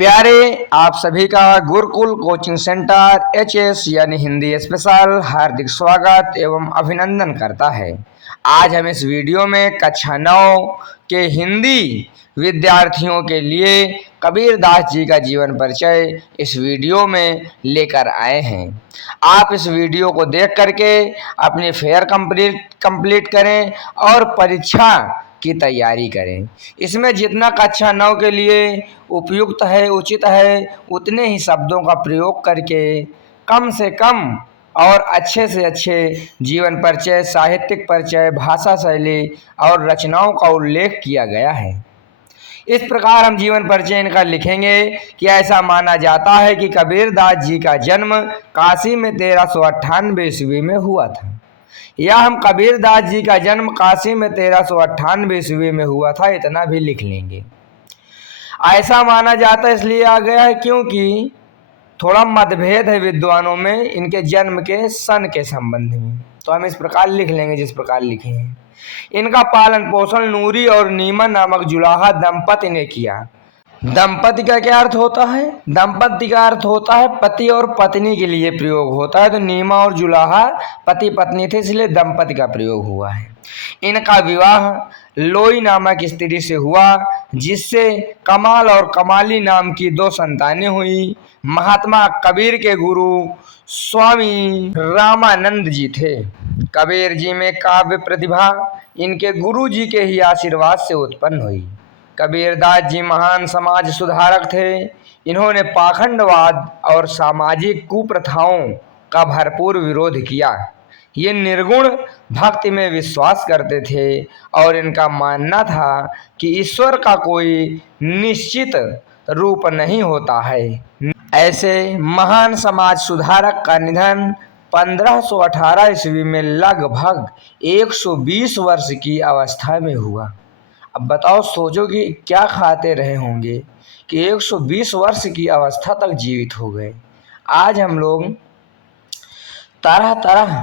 प्यारे आप सभी का गुरुकुल कोचिंग सेंटर एचएस यानी हिंदी स्पेशल हार्दिक स्वागत एवं अभिनंदन करता है। आज हम इस वीडियो में कक्षा 9 के हिंदी विद्यार्थियों के लिए कबीरदास जी का जीवन परिचय इस वीडियो में लेकर आए हैं। आप इस वीडियो को देख करके अपनी फेयर कंप्लीट करें और परीक्षा की तैयारी करें। इसमें जितना कक्षा 9 के लिए उपयुक्त है, उचित है, उतने ही शब्दों का प्रयोग करके कम से कम और अच्छे से अच्छे जीवन परिचय, साहित्यिक परिचय, भाषा शैली और रचनाओं का उल्लेख किया गया है। इस प्रकार हम जीवन परिचय इनका लिखेंगे कि ऐसा माना जाता है कि कबीरदास जी का जन्म काशी में 1398 ईस्वी में हुआ था। या हम कबीरदास जी का जन्म काशी में 1398 ईस्वी में हुआ था, इतना भी लिख लेंगे। ऐसा माना जाता इसलिए आ गया है क्योंकि थोड़ा मतभेद है विद्वानों में इनके जन्म के सन के संबंध में, तो हम इस प्रकार लिख लेंगे जिस प्रकार लिखे हैं। इनका पालन पोषण नूरी और नीमा नामक जुलाहा दंपति ने किया। दंपति का क्या अर्थ होता है? दंपति का अर्थ होता है पति और पत्नी के लिए प्रयोग होता है। तो नीमा और जुलाहा पति पत्नी थे, इसलिए दंपति का प्रयोग हुआ है। इनका विवाह लोई नामक स्त्री से हुआ, जिससे कमाल और कमाली नाम की 2 संतानें हुई। महात्मा कबीर के गुरु स्वामी रामानंद जी थे। कबीर जी में काव्य प्रतिभा इनके गुरु जी के ही आशीर्वाद से उत्पन्न हुई। कबीरदास जी महान समाज सुधारक थे। इन्होंने पाखंडवाद और सामाजिक कुप्रथाओं का भरपूर विरोध किया। ये निर्गुण भक्ति में विश्वास करते थे और इनका मानना था कि ईश्वर का कोई निश्चित रूप नहीं होता है। ऐसे महान समाज सुधारक का निधन 1518 ईस्वी में लगभग 120 वर्ष की अवस्था में हुआ। अब बताओ, सोचो कि क्या खाते रहे होंगे कि 120 वर्ष की अवस्था तक जीवित हो गए। आज हम लोग तरह तरह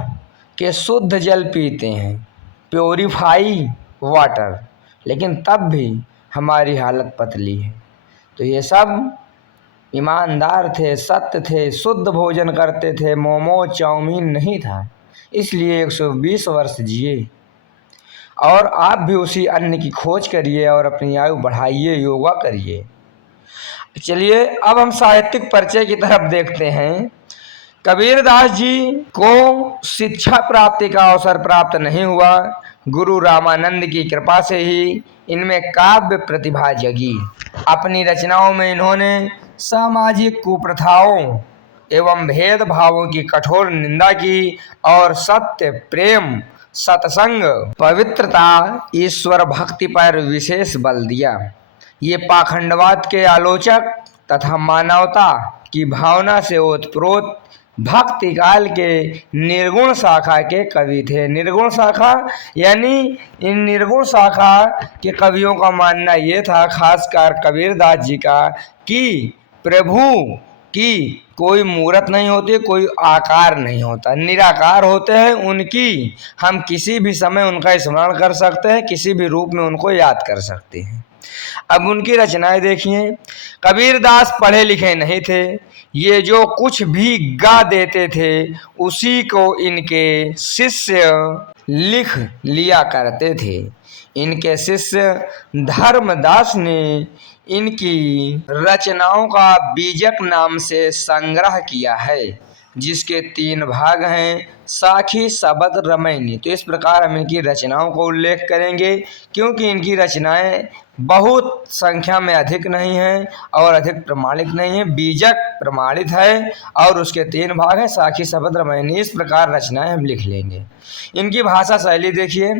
के शुद्ध जल पीते हैं, प्योरीफाई वाटर, लेकिन तब भी हमारी हालत पतली है। तो ये सब ईमानदार थे, सत्य थे, शुद्ध भोजन करते थे, मोमो चाउमीन नहीं था, इसलिए 120 वर्ष जिए। और आप भी उसी अन्न की खोज करिए और अपनी आयु बढ़ाइए, योगा करिए। चलिए अब हम साहित्यिक परिचय की तरफ देखते हैं। कबीरदास जी को शिक्षा प्राप्ति का अवसर प्राप्त नहीं हुआ। गुरु रामानंद की कृपा से ही इनमें काव्य प्रतिभा जगी। अपनी रचनाओं में इन्होंने सामाजिक कुप्रथाओं एवं भेदभावों की कठोर निंदा की और सत्य, प्रेम, सत्संग, पवित्रता, ईश्वर भक्ति पर विशेष बल दिया। ये पाखंडवाद के आलोचक तथा मानवता की भावना से ओतप्रोत भक्ति काल के निर्गुण शाखा के कवि थे। निर्गुण शाखा यानी इन निर्गुण शाखा के कवियों का मानना ये था, खासकर कबीरदास जी का, कि प्रभु की कोई मूर्त नहीं होती, कोई आकार नहीं होता, निराकार होते हैं। उनकी हम किसी भी समय उनका स्मरण कर सकते हैं, किसी भी रूप में उनको याद कर सकते हैं। अब उनकी रचनाएं देखिए। कबीरदास पढ़े लिखे नहीं थे। ये जो कुछ भी गा देते थे उसी को इनके शिष्य लिख लिया करते थे। इनके शिष्य धर्मदास ने इनकी रचनाओं का बीजक नाम से संग्रह किया है, जिसके 3 भाग हैं, साखी, शबद, रमैनी। तो इस प्रकार हम इनकी रचनाओं को उल्लेख करेंगे, क्योंकि इनकी रचनाएं बहुत संख्या में अधिक नहीं हैं और अधिक प्रमाणित नहीं है। बीजक प्रमाणित है और उसके 3 भाग हैं, साखी, शबद, रमैनी। इस प्रकार रचनाएं हम लिख लेंगे। इनकी भाषा शैली देखिए।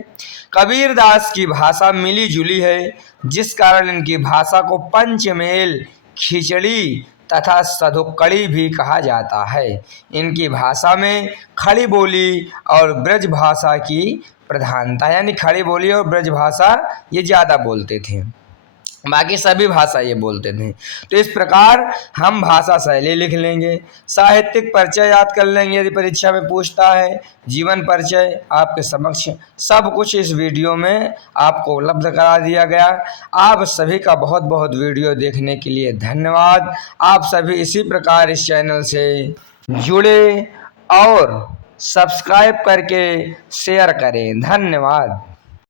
कबीरदास की भाषा मिली जुली है, जिस कारण इनकी भाषा को पंचमेल, खिचड़ी तथा सधुक्कड़ी भी कहा जाता है। इनकी भाषा में खड़ी बोली और ब्रज भाषा की प्रधानता, यानी खड़ी बोली और ब्रज भाषा ये ज़्यादा बोलते थे। बाकी सभी भाषा ये बोलते थे। तो इस प्रकार हम भाषा शैली लिख लेंगे, साहित्यिक परिचय याद कर लेंगे यदि परीक्षा में पूछता है, जीवन परिचय आपके समक्ष सब कुछ इस वीडियो में आपको उपलब्ध करा दिया गया। आप सभी का बहुत बहुत वीडियो देखने के लिए धन्यवाद। आप सभी इसी प्रकार इस चैनल से जुड़े और सब्सक्राइब करके शेयर करें। धन्यवाद।